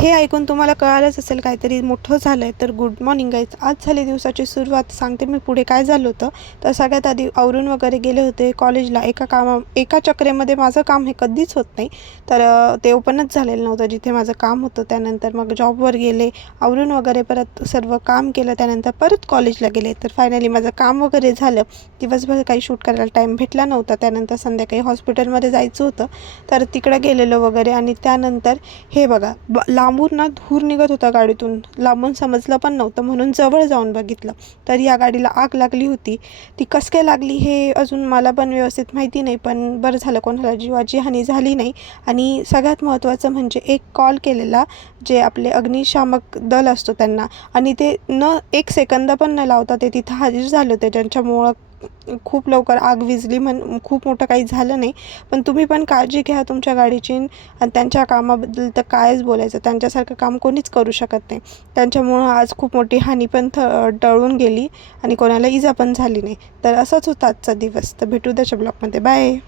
हे ऐकून तुम्हाला कळालंच असेल काहीतरी मोठं झालं आहे. तर गुड मॉर्निंग गाईज. आज झाली दिवसाची सुरुवात. सांगते मी पुढे काय झालं होतं. तर सगळ्यात आधी आवरून वगैरे गेले होते कॉलेजला. एका चक्रेमध्ये माझं काम हे कधीच होत नाही, तर ते ओपनच झालेलं नव्हतं जिथे माझं काम होतं. त्यानंतर मग जॉबवर गेले, आवरून वगैरे परत सर्व काम केलं. त्यानंतर परत कॉलेजला गेले. तर फायनली माझं काम वगैरे झालं. दिवसभर काही शूट करायला टाईम भेटला नव्हता. त्यानंतर संध्याकाळी हॉस्पिटलमध्ये जायचं होतं, तर तिकडं गेलेलं वगैरे. आणि त्यानंतर हे बघा, लांबून ना धूर निघत होता गाडीतून. लांबून समजलं पण नव्हतं, म्हणून जवळ जाऊन बघितलं तर या गाडीला आग लागली होती. ती कसं काय लागली हे अजून मला पण व्यवस्थित माहिती नाही, पण बरं झालं कोणाला जीवाची हानी झाली नाही. आणि सगळ्यात महत्त्वाचं म्हणजे एक कॉल केलेला जे आपले अग्निशामक दल असतो त्यांना, आणि ते एक सेकंद पण न लावता ते तिथं हजर झाले होते. ज्यांच्यामुळं खूप लवकर आग विझली. खूप मोठं काही झालं नाही, पण तुम्ही पण काळजी घ्या तुमच्या गाडीची. आणि त्यांच्या कामाबद्दल तर कायच बोलायचं, त्यांच्यासारखं काम कोणीच करू शकत नाही. त्यांच्यामुळं आज खूप मोठी हानी पण टळून गेली आणि कोणाला इजा पण झाली नाही. तर असंच होतं आजचा दिवस. तर भेटू उद्याच्या ब्लॉगमध्ये. बाय.